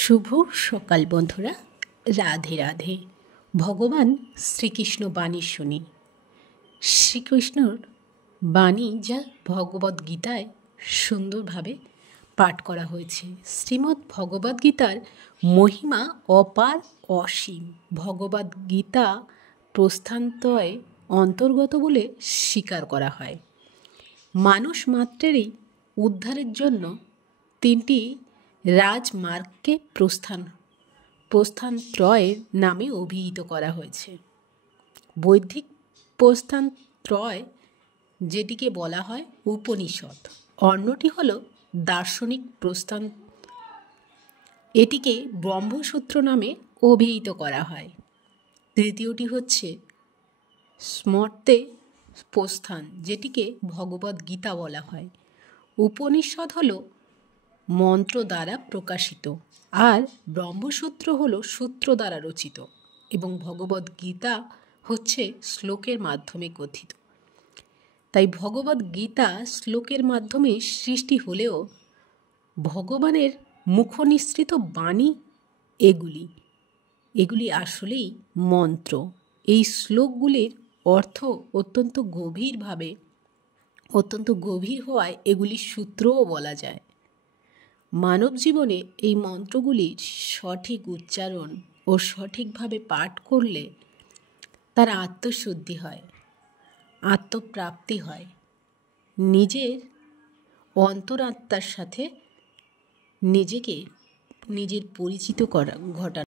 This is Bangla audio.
শুভ সকাল বন্ধুরা, রাধে রাধে। ভগবান শ্রীকৃষ্ণ বাণী শুনি। শ্রীকৃষ্ণর বাণী যা ভগবদ্গীতায় সুন্দরভাবে পাঠ করা হয়েছে। শ্রীমদ্ ভগবদ্গীতার মহিমা অপার অসীম। ভগবদ্গীতা প্রস্থানত্রয় অন্তর্গত বলে স্বীকার করা হয়। মানুষ মাত্রেরই উদ্ধারের জন্য তিনটি রাজমার্গকে প্রস্থানত্রয়ের নামে অভিহিত করা হয়েছে। বৈদিক প্রস্থানত্রয়, যেটিকে বলা হয় উপনিষদ, অন্যটি হল দার্শনিক প্রস্থান, এটিকে ব্রহ্মসূত্র নামে অভিহিত করা হয়। তৃতীয়টি হচ্ছে স্মর্তে প্রস্থান, যেটিকে ভগবদ্গীতা বলা হয়। উপনিষদ হল মন্ত্র দ্বারা প্রকাশিত, আর ব্রহ্মসূত্র হল সূত্র দ্বারা রচিত, এবং ভগবদ্গীতা হচ্ছে শ্লোকের মাধ্যমে কথিত। তাই ভগবদ্গীতা শ্লোকের মাধ্যমে সৃষ্টি হলেও ভগবানের মুখনিসৃত বাণী এগুলি আসলেই মন্ত্র। এই শ্লোকগুলির অর্থ অত্যন্ত গভীর হওয়ায় এগুলি সূত্রও বলা যায়। মানব জীবনে এই মন্ত্রগুলির সঠিক উচ্চারণ ও সঠিকভাবে পাঠ করলে তার আত্মশুদ্ধি হয়, আত্মপ্রাপ্তি হয়, নিজের অন্তরাত্মার সাথে নিজের পরিচিত ঘটানো